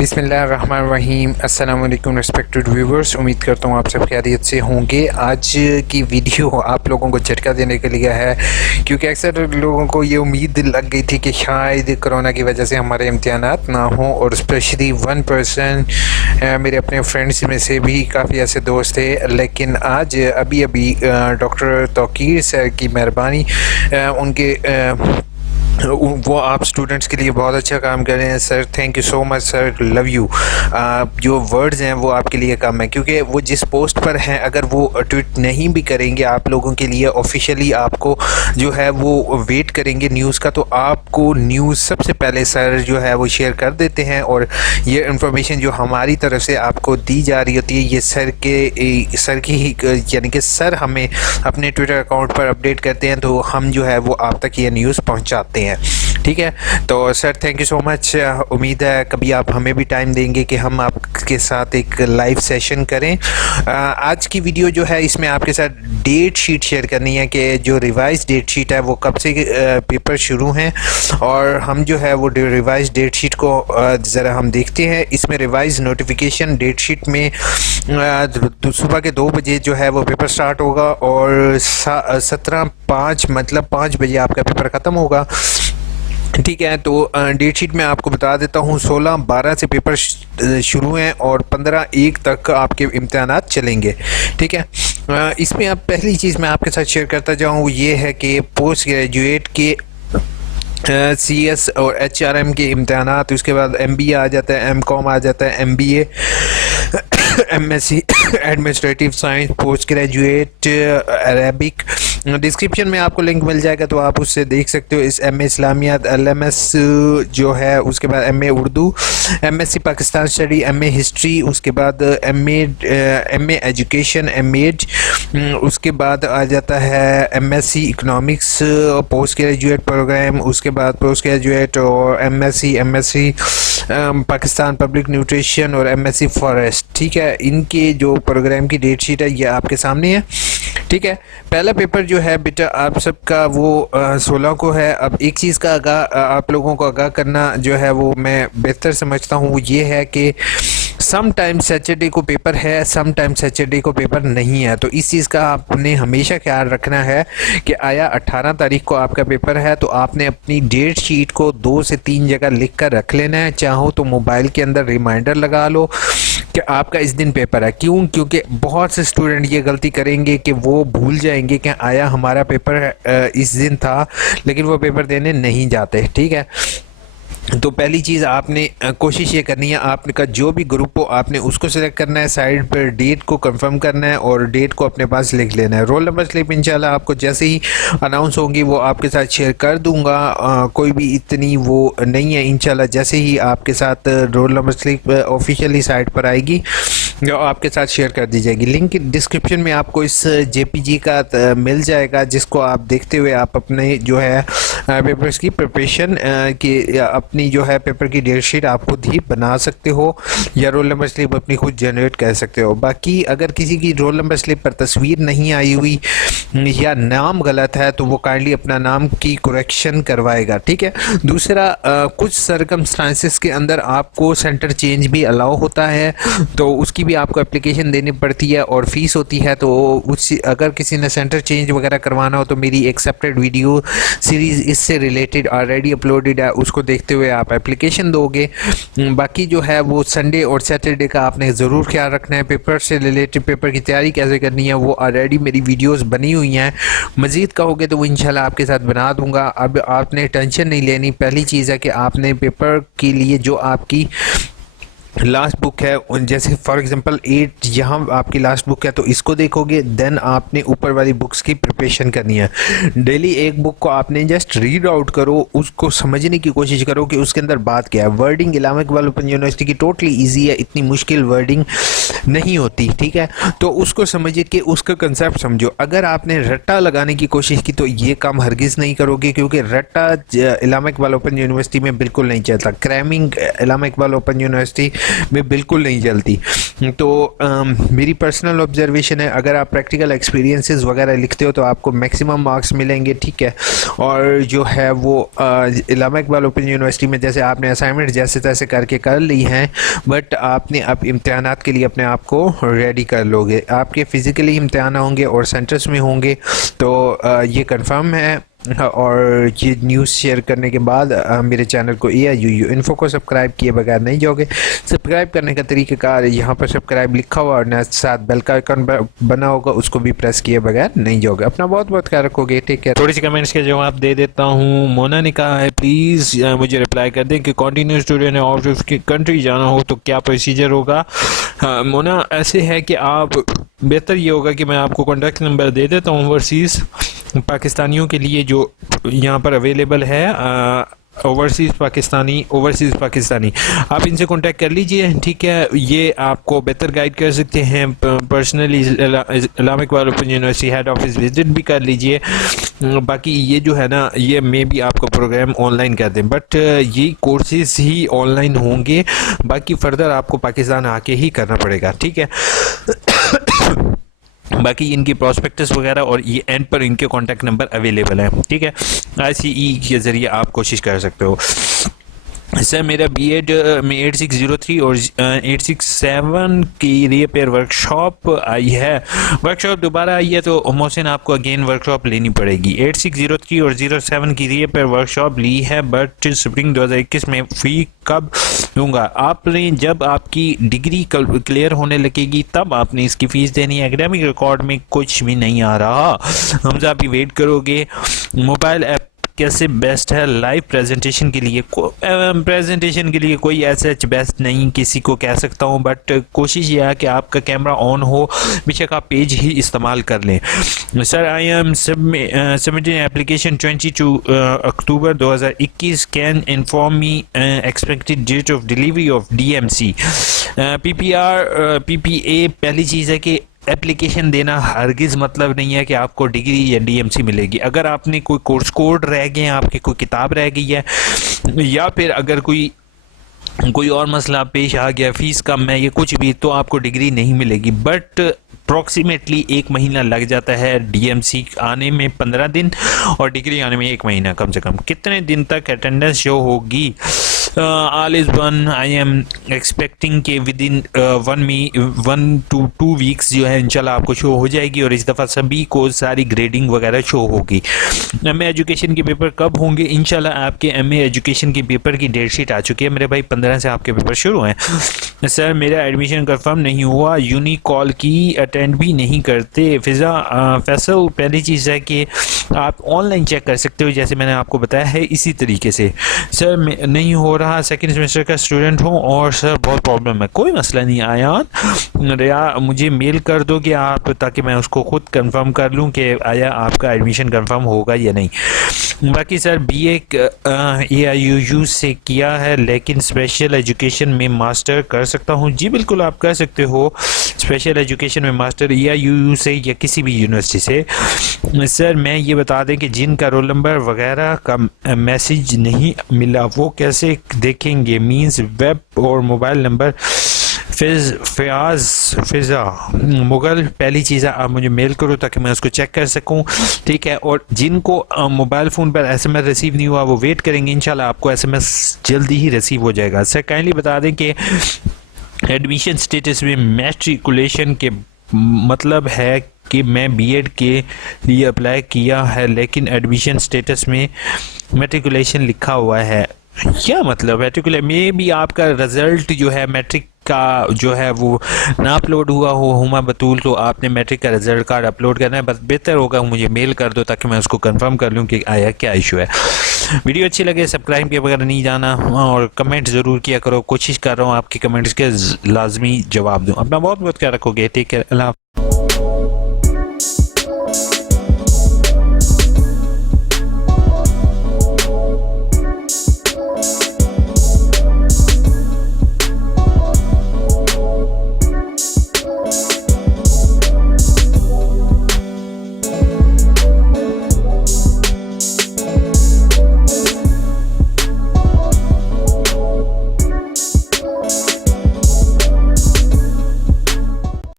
बिस्मिल्लाहिर्रहमानिर्रहीम। अस्सलाम वालेकुम रिस्पेक्टेड व्यूवर्स, उम्मीद करता हूँ आप सब खैरियत से होंगे। आज की वीडियो आप लोगों को झटका देने के लिए है, क्योंकि अक्सर लोगों को ये उम्मीद लग गई थी कि शायद कोरोना की वजह से हमारे इम्तिहानात ना हों, और स्पेशली 1% मेरे अपने फ्रेंड्स में से भी काफ़ी ऐसे दोस्त थे। लेकिन आज अभी डॉक्टर तौकीर सर की मेहरबानी, उनके वो आप स्टूडेंट्स के लिए बहुत अच्छा काम कर रहे हैं। Sir thank you so much sir, love you. जो वर्ड्स हैं वो आपके लिए कम है, क्योंकि वो जिस पोस्ट पर हैं अगर वो ट्वीट नहीं भी करेंगे आप लोगों के लिए ऑफिशियली, आपको जो है वो वेट करेंगे न्यूज़ का, तो आपको न्यूज़ सबसे पहले सर जो है वो शेयर कर देते हैं। और ये इन्फॉर्मेशन जो हमारी तरफ से आपको दी जा रही होती है, ये सर की यानी कि सर हमें अपने ट्विटर अकाउंट पर अपडेट करते हैं, तो हम जो है वो आप तक ये न्यूज़ पहुँचाते हैं। ठीक है, तो sir thank you so much. उम्मीद है कभी आप हमें भी टाइम देंगे कि हम आपके साथ एक लाइव सेशन करें। आज की वीडियो जो है इसमें आपके साथ डेट शीट शेयर करनी है कि जो रिवाइज डेट शीट है वो कब से पेपर शुरू हैं, और हम जो है वो रिवाइज डेट शीट को ज़रा हम देखते हैं। इसमें रिवाइज नोटिफिकेशन डेट शीट में सुबह के 2 बजे जो है वो पेपर स्टार्ट होगा, और 17:05 मतलब 5 बजे आपका पेपर ख़त्म होगा। ठीक है, तो डेट शीट में आपको बता देता हूँ 16/12 से पेपर शुरू हैं और 15/1 तक आपके इम्तिहानात चलेंगे। ठीक है, इसमें अब पहली चीज़ मैं आपके साथ शेयर करता जाऊँ ये है कि पोस्ट ग्रेजुएट के CS और HRM के इम्तिहानात, उसके बाद MBA आ जाता है, MCOM आ जाता है, MBA MSc administrative science, post graduate Arabic. Description में आपको लिंक मिल जाएगा, तो आप उससे देख सकते हो। इस MA इस्लामियात, LMS जो है, उसके बाद MA Urdu, MSc Pakistan study, MA history, उसके बाद MA एजुकेशन, M.ed, उसके बाद आ जाता है MSc economics post graduate programme, उसके बाद पोस्ट ग्रेजुएट और MSc पाकिस्तान पब्लिक न्यूट्रिशन और MSc फॉरेस्ट। ठीक है, इनके जो प्रोग्राम की डेट शीट है ये आपके सामने है। ठीक है, पहला पेपर जो है बेटा आप सबका वो 16 को है। अब एक चीज़ का आप लोगों को आगाह करना जो है वो मैं बेहतर समझता हूँ, ये है कि सम टाइम सैटरडे को पेपर है, सम टाइम सैटरडे को पेपर नहीं है। तो इस चीज़ का आपने हमेशा ख्याल रखना है कि आया 18 तारीख को आपका पेपर है, तो आपने अपनी डेट शीट को 2 से 3 जगह लिख कर रख लेना है। चाहो तो मोबाइल के अंदर रिमाइंडर लगा लो कि आपका इस दिन पेपर है। क्यों? क्योंकि बहुत से स्टूडेंट ये गलती करेंगे कि वो भूल जाएंगे कि आया हमारा पेपर इस दिन था, लेकिन वो पेपर देने नहीं जाते। ठीक है, तो पहली चीज़ आपने कोशिश ये करनी है, आपका जो भी ग्रुप हो आपने उसको सिलेक्ट करना है, साइड पर डेट को कंफर्म करना है और डेट को अपने पास लिख लेना है। रोल नंबर स्लिप इंशाल्लाह आपको जैसे ही अनाउंस होंगी वो आपके साथ शेयर कर दूंगा। कोई भी इतनी वो नहीं है, इंशाल्लाह जैसे ही आपके साथ roll number slip officially site पर आएगी जो आपके साथ शेयर कर दी जाएगी। लिंक डिस्क्रिप्शन में आपको इस JPG का मिल जाएगा, जिसको आप देखते हुए आप अपने जो है पेपर्स की प्रिपरेशन की अपनी जो है पेपर की डेट शीट आप खुद ही बना सकते हो, या रोल नंबर स्लिप अपनी खुद जनरेट कर सकते हो। बाकी अगर किसी की रोल नंबर स्लिप पर तस्वीर नहीं आई हुई या नाम गलत है तो वो काइंडली अपना नाम की करेक्शन करवाएगा। ठीक है, दूसरा कुछ सर्कमस्टांसेस के अंदर आपको सेंटर चेंज भी अलाउ होता है, तो उसकी भी आपको एप्लीकेशन देनी पड़ती है और फीस होती है। तो उस अगर किसी ने सेंटर चेंज वगैरह करवाना हो तो मेरी एक सेपरेट वीडियो सीरीज़ इससे रिलेटेड ऑलरेडी अपलोडेड है, उसको देखते हुए आप एप्लीकेशन दोगे। बाकी जो है वो संडे और सैटरडे का आपने ज़रूर ख्याल रखना है। पेपर से रिलेटेड पेपर की तैयारी कैसे करनी है वो ऑलरेडी मेरी वीडियोस बनी हुई हैं, मज़ीद कहोगे तो वो इंशाल्लाह आपके साथ बना दूंगा। अब आपने टेंशन नहीं लेनी। पहली चीज़ है कि आपने पेपर के लिए जो आपकी लास्ट बुक है, जैसे फॉर एग्जांपल 8 यहाँ आपकी लास्ट बुक है तो इसको देखोगे, देन आपने ऊपर वाली बुक्स की प्रिपरेशन करनी है। डेली एक बुक को आपने जस्ट रीड आउट करो, उसको समझने की कोशिश करो कि उसके अंदर बात क्या है। वर्डिंग अल्लामा इकबाल ओपन यूनिवर्सिटी की टोटली इजी है, इतनी मुश्किल वर्डिंग नहीं होती। ठीक है, तो उसको समझिए कि उसका कंसेप्ट समझो। अगर आपने रट्टा लगाने की कोशिश की तो ये काम हरगिज़ नहीं करोगे, क्योंकि रट्टा अल्लामा इकबाल ओपन यूनिवर्सिटी में बिल्कुल नहीं चलता। क्रैमिंग अल्लामा इकबाल ओपन यूनिवर्सिटी में बिल्कुल नहीं चलती। तो मेरी पर्सनल ऑब्जर्वेशन है, अगर आप प्रैक्टिकल एक्सपीरियंसेस वगैरह लिखते हो तो आपको मैक्सिमम मार्क्स मिलेंगे, ठीक है। और जो है वो अल्लामा इकबाल ओपन यूनिवर्सिटी में जैसे आपने असाइनमेंट जैसे तैसे करके कर ली हैं, बट आपने अब इम्तहानात के लिए अपने आप को रेडी कर लोगे। आपके फ़िज़िकली इम्तहान होंगे और सेंटर्स में होंगे, तो ये कंफर्म है। और ये न्यूज़ शेयर करने के बाद मेरे चैनल को AIOU इन्फो को सब्सक्राइब किए बगैर नहीं जाओगे। सब्सक्राइब करने का तरीक़ाकार यहाँ पर सब्सक्राइब लिखा हुआ और साथ बेल का आइकन बना होगा, उसको भी प्रेस किए बगैर नहीं जाओगे। अपना बहुत बहुत ख्याल रखोगे, ठीक है। थोड़ी सी कमेंट्स के जवाब दे देता हूँ। मोना ने कहा है प्लीज़ मुझे रिप्लाई कर दें कि कॉन्टीन्यू स्टूडेंट है और उसकी कंट्री जाना हो तो क्या प्रोसीजर होगा। हाँ मोना, ऐसे है कि आप बेहतर ये होगा कि मैं आपको कॉन्टैक्ट नंबर दे देता हूँ ओवरसीज़ पाकिस्तानियों के लिए जो यहाँ पर अवेलेबल है। ओवरसीज़ पाकिस्तानी आप इनसे कांटेक्ट कर लीजिए, ठीक है। ये आपको बेहतर गाइड कर सकते हैं। Personally Allama Iqbal open university head office visit भी कर लीजिए। बाकी ये जो है ना, ये मे भी आपको प्रोग्राम ऑनलाइन कर दें, बट ये कोर्सेज ही ऑनलाइन होंगे। बाकी फर्दर आपको पाकिस्तान आके ही करना पड़ेगा, ठीक है। बाकी इनकी प्रोस्पेक्टस वगैरह और ये एंड पर इनके कॉन्टैक्ट नंबर अवेलेबल हैं, ठीक है। ICE के ज़रिए आप कोशिश कर सकते हो। सर मेरा B.ed में 8603 और 867 की रिपेयर वर्कशॉप आई है। वर्कशॉप दोबारा आई है तो मोहसिन आपको अगेन वर्कशॉप लेनी पड़ेगी। 8603 और 07 की रिपेयर वर्कशॉप ली है, बट स्प्रिंग 2021 में फ़ी कब दूंगा? आपने जब आपकी डिग्री क्लियर होने लगेगी तब आपने इसकी फ़ीस देनी है। एकेडमिक रिकॉर्ड में कुछ भी नहीं आ रहा। हम अभी वेट करोगे। मोबाइल ऐप कैसे बेस्ट है लाइव प्रेजेंटेशन के लिए? प्रेजेंटेशन के लिए कोई ऐसा बेस्ट नहीं किसी को कह सकता हूँ, बट कोशिश ये है कि आपका कैमरा ऑन हो, बेशक आप पेज ही इस्तेमाल कर लें। Sir I am submitting application 22 October 2021। Can inform me expected date of delivery of DMC PPA? पहली चीज़ है कि एप्लीकेशन देना हरगिज़ मतलब नहीं है कि आपको डिग्री या DMC मिलेगी। अगर आपने कोई कोर्स कोड रह गए हैं, आपकी कोई किताब रह गई है, या फिर अगर कोई और मसला पेश आ गया, फीस कम है, ये कुछ भी, तो आपको डिग्री नहीं मिलेगी। बट अप्रॉक्सीमेटली 1 महीना लग जाता है DMC आने में 15 दिन और डिग्री आने में 1 महीना कम से कम। कितने दिन तक अटेंडेंस शो होगी? All is one. I am expecting के विद इन 1 to 2 वीक्स जो है इंशाल्लाह आपको शो हो जाएगी, और इस दफ़ा सभी को सारी ग्रेडिंग वगैरह शो होगी। MA एजुकेशन के पेपर कब होंगे? इंशाल्लाह आपके MA एजुकेशन के पेपर की डेट शीट आ चुकी है मेरे भाई, 15 से आपके पेपर शुरू हैं। सर मेरा एडमिशन कंफर्म नहीं हुआ, यूनी कॉल की अटेंड भी नहीं करते। फैसल, पहली चीज़ है कि आप ऑनलाइन चेक कर सकते हो जैसे मैंने आपको बताया है, इसी तरीके से। सर नहीं हो रहा, सेकंड सेमेस्टर का स्टूडेंट हूँ और सर बहुत प्रॉब्लम है। कोई मसला नहीं आयान, रिया मुझे मेल कर दो कि आप, ताकि मैं उसको खुद कंफर्म कर लूँ कि आया आपका एडमिशन कंफर्म होगा या नहीं। बाकी सर BA AIOU से किया है लेकिन स्पेशल एजुकेशन में मास्टर कर सकता हूँ? जी बिल्कुल आप कर सकते हो स्पेशल एजुकेशन में मास्टर AIOU से या किसी भी यूनिवर्सिटी से। सर मैं ये बता दें कि जिनका रोल नंबर वगैरह का मैसेज नहीं मिला वो कैसे देखेंगे? मींस वेब और मोबाइल नंबर। फिज़ा मुगल, पहली चीज़ है आप मुझे मेल करो ताकि मैं उसको चेक कर सकूं, ठीक है। और जिनको मोबाइल फ़ोन पर SMS रिसीव नहीं हुआ वो वेट करेंगे, इंशाल्लाह आपको SMS जल्दी ही रिसीव हो जाएगा। सर काइंडली बता दें कि एडमिशन स्टेटस में मैट्रिकुलेशन के मतलब है कि मैं B.ed के लिए अप्लाई किया है लेकिन एडमिशन स्टेटस में मैट्रिकुलेशन लिखा हुआ है। क्या मतलब मैट्रिकुलेशन में भी आपका रिज़ल्ट जो है मैट्रिक का जो है वो ना अपलोड हुआ हो हुमा बतूल, तो आपने मैट्रिक का रिजल्ट कार्ड अपलोड करना है। बस बेहतर होगा मुझे मेल कर दो ताकि मैं उसको कंफर्म कर लूँ कि आया क्या इशू है। वीडियो अच्छी लगे सब्सक्राइब किए बगैर नहीं जाना और कमेंट ज़रूर किया करो। कोशिश कर रहा हूँ आपके कमेंट्स के लाजमी जवाब दूँ। अपना बहुत बहुत ख्याल रखोगे। Take care. अल्लाह।